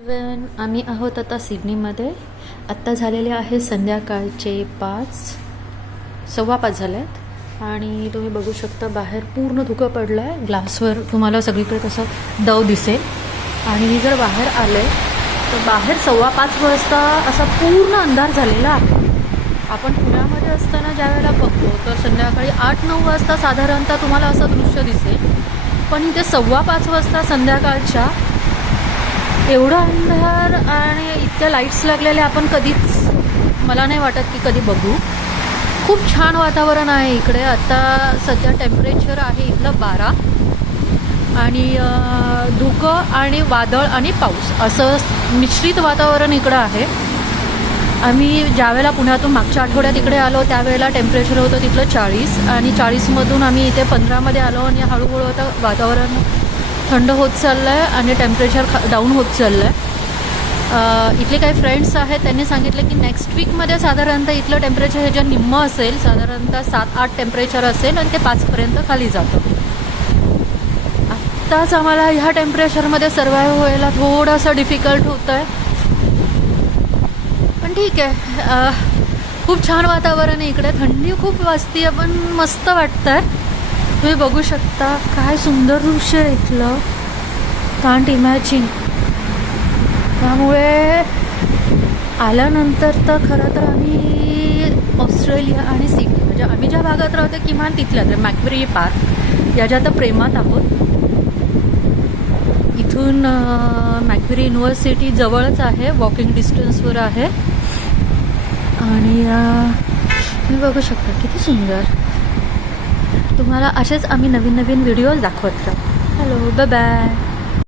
Even आम्ही आहोत आता सिडनीमध्ये. आत्ता झालेले आहे संध्याकाळचे 5:15 झाले आहेत आणि तुम्ही बघू शकता बाहेर पूर्ण धुकं पडलं आहे. ग्लासवर तुम्हाला सगळीकडे तसं दव दिसेल. आणि मी जर बाहेर आले तर बाहेर 5:15 वाजता असा पूर्ण अंधार झालेला आहे. आपण पुण्यामध्ये असताना ज्या वेळेला बघतो तर संध्याकाळी 8-9 वाजता साधारणतः तुम्हाला असं दृश्य दिसेल. पण इथे 5:15 वाजता संध्याकाळच्या एवढं अंधार आणि इतक्या लाईट्स लागलेल्या आपण कधीच, मला नाही वाटत की कधी बघू. खूप छान वातावरण आहे इकडे. आता सध्या टेम्परेचर आहे इथलं 12 आणि धुकं आणि वादळ आणि पाऊस असं मिश्रित वातावरण इकडं आहे. आम्ही ज्यावेळेला पुण्यातून मागच्या आठवड्यात इकडे आलो त्यावेळेला टेम्परेचर होतं तिथलं 40 आणि 40मधून आम्ही इथे 15मध्ये आलो आणि हळूहळू आता वातावरण थंड होत चाललं आहे आणि टेम्परेचर डाऊन होत चाललं आहे. इथले काही फ्रेंड्स आहेत त्यांनी सांगितलं की नेक्स्ट वीकमध्ये साधारणतः इथलं टेम्परेचर हे जे निम्मं असेल, साधारणतः 7-8 टेम्परेचर असेल आणि ते 5पर्यंत खाली जातं. आत्ताच आम्हाला ह्या टेम्परेचरमध्ये सर्वाईव्ह व्हायला थोडंसं डिफिकल्ट होतं आहे. पण ठीक आहे, खूप छान वातावरण आहे इकडे. थंडी खूप वाजते आहे पण मस्त वाटतं आहे. तुम्ही बघू शकता काय सुंदर दृश्य आहे इथलं, कांट इमॅजिन. त्यामुळे आल्यानंतर तर खरं तर आम्ही ऑस्ट्रेलिया आणि सिडनी म्हणजे आम्ही ज्या भागात राहतो किमान तिथल्या तर मॅक्वेरी पार्क याच्या तर प्रेमात आहोत. इथून मॅक्वेरी युनिव्हर्सिटी जवळच आहे, वॉकिंग डिस्टन्सवर आहे. आणि तुम्ही बघू शकता किती सुंदर. तुम्हाला असेच आम्ही नवीन नवीन व्हिडिओज दाखवत राहू. Hello, bye bye.